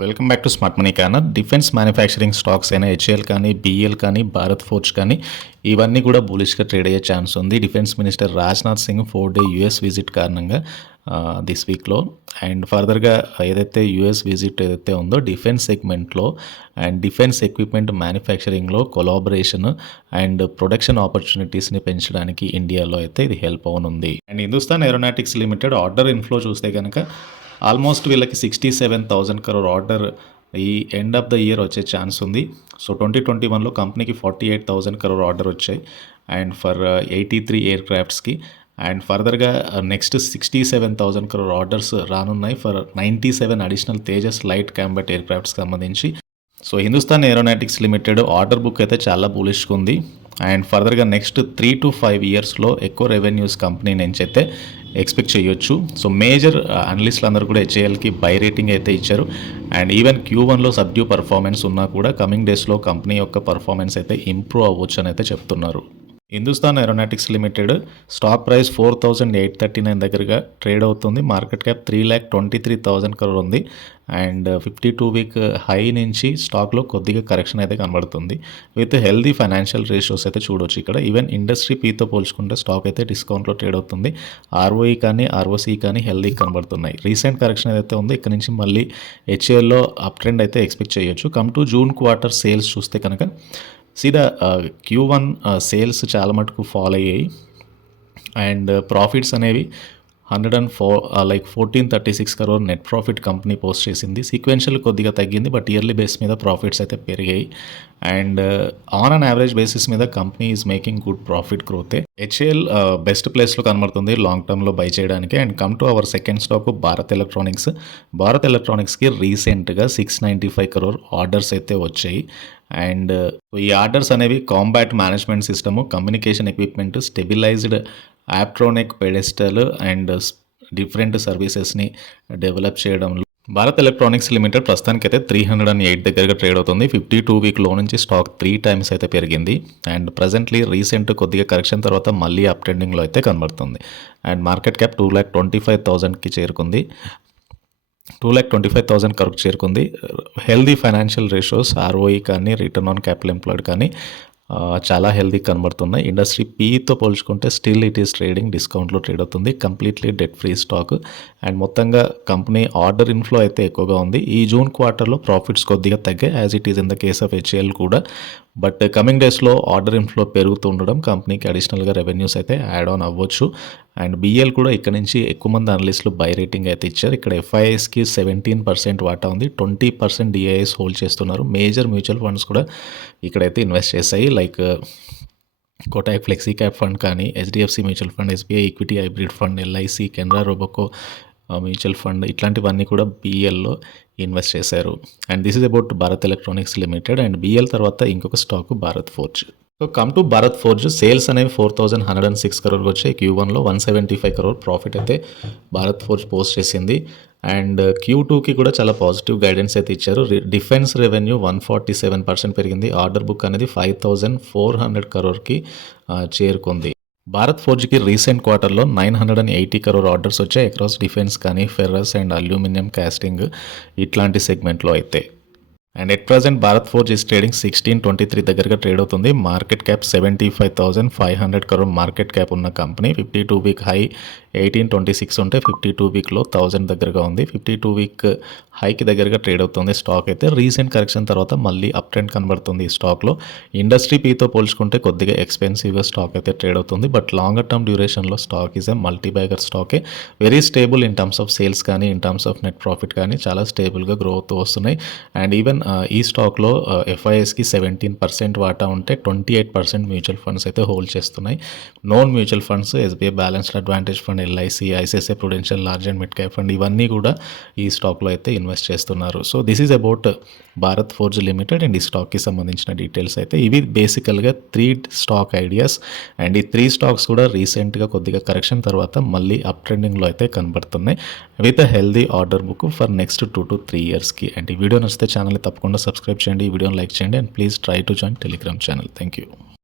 Welcome back to smart money corner. Defence manufacturing stocks అయిన HAL కానీ, BEL కానీ, Bharat forge కానీ ఇవన్నీ కూడా బులిష్గా ట్రేడ్ అయ్యే ఛాన్స్ ఉంది. Defence minister Rajnath Singh 4-day US visit కారణంగా దిస్ వీక్లో అండ్ ఫర్దర్గా ఏదైతే యూఎస్ విజిట్ ఏదైతే ఉందో డిఫెన్స్ సెగ్మెంట్లో అండ్ డిఫెన్స్ ఎక్విప్మెంట్ మ్యానుఫ్యాక్చరింగ్లో కొలాబరేషన్ అండ్ ప్రొడక్షన్ ఆపర్చునిటీస్ని పెంచడానికి ఇండియాలో అయితే ఇది హెల్ప్ అవనుంది. And Hindustan aeronautics limited order inflow చూస్తే కనుక ఆల్మోస్ట్ వీళ్ళకి 67,000 crore ఆర్డర్ ఈ ఎండ్ ఆఫ్ ద ఇయర్ వచ్చే ఛాన్స్ ఉంది. సో 2021లో కంపెనీకి 48,000 crore ఆర్డర్ వచ్చాయి అండ్ ఫర్ 83 ఎయిర్ క్రాఫ్ట్స్కి అండ్ ఫర్దర్గా నెక్స్ట్ 67,000 crore ఆర్డర్స్ రానున్నాయి for 97 additional Tejas light combat air క్రాఫ్ట్స్కి సంబంధించి. So Hindustan aeronautics limited order book అయితే చాలా బులిష్గా ఉంది అండ్ ఫర్దర్గా నెక్స్ట్ 3 to 5 ఇయర్స్లో ఎక్కువ రెవెన్యూస్ కంపెనీ నుంచి అయితే ఎక్స్పెక్ట్ చేయొచ్చు. సో మేజర్ అనలిస్టులు అందరూ కూడా హెచ్ఏఎల్కి బై రేటింగ్ అయితే ఇచ్చారు అండ్ ఈవెన్ Q1లో సబ్డ్యూ పర్ఫార్మెన్స్ ఉన్నా కూడా కమింగ్ డేస్లో కంపెనీ యొక్క పర్ఫార్మెన్స్ అయితే ఇంప్రూవ్ అవ్వచ్చు అని అయితే చెప్తున్నారు. Hindustan aeronautics limited stock price 4,839 దగ్గరగా ట్రేడ్ అవుతుంది. మార్కెట్ క్యాప్ 3,23,000 crore ఉంది అండ్ 52-week హై నుంచి స్టాక్లో కొద్దిగా కరెక్షన్ అయితే కనబడుతుంది. విత్ హెల్దీ ఫైనాన్షియల్ రేషియోస్ అయితే చూడవచ్చు. ఇక్కడ ఈవెన్ ఇండస్ట్రీ పీతో పోల్చుకుంటే స్టాక్ అయితే డిస్కౌంట్లో ట్రేడ్ అవుతుంది. ROE కానీ ROC కానీ హెల్దీ కనబడుతున్నాయి. రీసెంట్ కరెక్షన్ ఏదైతే ఉందో ఇక్కడ నుంచి మళ్ళీ హెచ్ఏఎల్లో అప్ ట్రెండ్ అయితే ఎక్స్పెక్ట్ చేయొచ్చు. Come to June quarter sales చూస్తే కనుక సీదా Q1 సేల్స్ చాలా మటుకు ఫాల్ అయ్యాయి అండ్ ప్రాఫిట్స్ అనేవి 136 crore net profit company post చేసింది. సీక్వెన్షియల్ కొద్దిగా తగ్గింది బట్ ఇయర్లీ బేస్ మీద ప్రాఫిట్స్ అయితే పెరిగాయి and on an average basis మీద company is making good profit గ్రోతే. హెచ్ఏఎల్ బెస్ట్ ప్లేస్లో కనబడుతుంది లాంగ్ టర్మ్లో బై చేయడానికి. And come to our second stock Bharat electronics. Bharat ఎలక్ట్రానిక్స్కి రీసెంట్గా 695 crore ఆర్డర్స్ అయితే వచ్చాయి అండ్ ఈ ఆర్డర్స్ అనేవి combat management system, communication equipment, stabilised optronic pedestal and different సర్వీసెస్ని డెవలప్ చేయడంలో భారత్ ఎలక్ట్రానిక్స్ లిమిటెడ్ ప్రస్తుతానికి అయితే 308 దగ్గరగా ట్రేడ్ అవుతుంది. 52-week లో నుంచి స్టాక్ 3 times అయితే పెరిగింది అండ్ ప్రజెంట్లీ రీసెంట్ కొద్దిగా కరెక్షన్ తర్వాత మళ్ళీ అప్ ట్రెండింగ్లో అయితే కనబడుతుంది అండ్ మార్కెట్ క్యాప్ 2,25,000కి చేరుకుంది. 2,25,000 కరకు చేరుకుంది. హెల్దీ ఫైనాన్షియల్ రేషియోస్ ROE కానీ రిటర్న్ ఆన్ క్యాపిటల్ ఎంప్లాయిడ్ కానీ చాలా హెల్దీ కనబడుతున్నాయి. ఇండస్ట్రీ పీతో పోల్చుకుంటే స్టిల్ ఇట్ ఈస్ ట్రేడింగ్ డిస్కౌంట్లో ట్రేడ్ అవుతుంది. Completely debt free stock and మొత్తంగా కంపెనీ ఆర్డర్ ఇన్ఫ్లో అయితే ఎక్కువగా ఉంది. ఈ జూన్ క్వార్టర్లో ప్రాఫిట్స్ కొద్దిగా తగ్గాయి as it is in the case of HAL కూడా. బట్ కమింగ్ డేస్లో ఆర్డర్ ఇన్ఫ్లో పెరుగుతూ ఉండడం కంపెనీకి అడిషనల్గా రెవెన్యూస్ అయితే యాడ్ ఆన్ అవ్వచ్చు అండ్ బీఎల్ కూడా ఇక్కడ నుంచి ఎక్కువ మంది అనలిస్టులు బై రేటింగ్ అయితే ఇచ్చారు. ఇక్కడ FISకి 17% వాటా ఉంది, 20% DIS హోల్డ్ చేస్తున్నారు. మేజర్ మ్యూచువల్ ఫండ్స్ కూడా ఇక్కడైతే ఇన్వెస్ట్ చేశాయి like Kotak flexi cap fund కానీ, HDFC mutual fund, SBI equity hybrid fund, LIC, Canara Robeco mutual fund ఇట్లాంటివన్నీ కూడా BLలో ఇన్వెస్ట్ చేశారు. And this is about Bharat electronics limited and BL తర్వాత ఇంకొక stock Bharat forge. So come to Bharat forge sales అనేవి 4,106 crore వచ్చాయి. Q1లో 175 crore ప్రాఫిట్ అయితే భారత్ ఫోర్జ్ పోస్ట్ చేసింది అండ్ Q2కి కూడా చాలా పాజిటివ్ గైడెన్స్ అయితే ఇచ్చారు. డిఫెన్స్ రెవెన్యూ 147% పెరిగింది. ఆర్డర్ బుక్ అనేది 5,400 crore చేరుకుంది. భారత్ ఫోర్జ్కి రీసెంట్ క్వార్టర్లో 980 crore ఆర్డర్స్ వచ్చాయి అక్రాస్ డిఫెన్స్ కానీ, ఫెర్రస్ అండ్ అల్యూమినియం కాస్టింగ్ ఇట్లాంటి సెగ్మెంట్లో అయితే. And at present Bharat forge is trading 1623 దగ్గరగా ట్రేడ్ అవుతుంది. Market cap 75,500 crore market cap ఉన్న కంపెనీ. 52-week హై 1826 ఉంటే 52-weekలో 1000 దగ్గరగా ఉంది. 52-week హైకి దగ్గరగా ట్రేడ్ అవుతుంది స్టాక్ అయితే. రీసెంట్ కరెక్షన్ తర్వాత మళ్ళీ అప్ ట్రెండ్ కనబడుతుంది ఈ స్టాక్లో. ఇండస్ట్రీ పీతో పోల్చుకుంటే కొద్దిగా ఎక్స్పెన్సివ్గా స్టాక్ అయితే ట్రేడ్ అవుతుంది బట్ లాంగర్ టర్మ్ డ్యూరేషన్లో stock is a multi bagger స్టాకే. Very stable in terms of sales కానీ, in terms of net profit కానీ చాలా స్టేబుల్గా గ్రో అవుతూ వస్తున్నాయి అండ్ ఈవెన్ ఈ స్టాక్లో FISకి 17% వాటా ఉంటే 28% మ్యూచువల్ ఫండ్స్ అయితే హోల్డ్ చేస్తున్నాయి. Known mutual funds SBI balanced advantage fund, LIC, ICICI Prudential large and mid cap fund ఇవన్నీ కూడా ఈ స్టాక్లో అయితే ఇన్వెస్ట్ చేస్తున్నారు. So this is about Bharat forge limited and ఈ స్టాక్కి సంబంధించిన డీటెయిల్స్ అయితే ఇవి. బేసికల్గా 3 స్టాక్ ఐడియాస్ అండ్ ఈ 3 స్టాక్స్ కూడా రీసెంట్గా కొద్దిగా కరెక్షన్ తర్వాత మళ్ళీ అప్ ట్రెండింగ్లో అయితే కనబడుతున్నాయి with a healthy order book for next 2 to 3 yearsకి. అండ్ ఈ వీడియో నచ్చితే ఛానల్ని తప్పకుండా సబ్స్క్రైబ్ చేయండి, ఈ వీడియోని లైక్ చేయండి and please try to join Telegram channel. Thank you.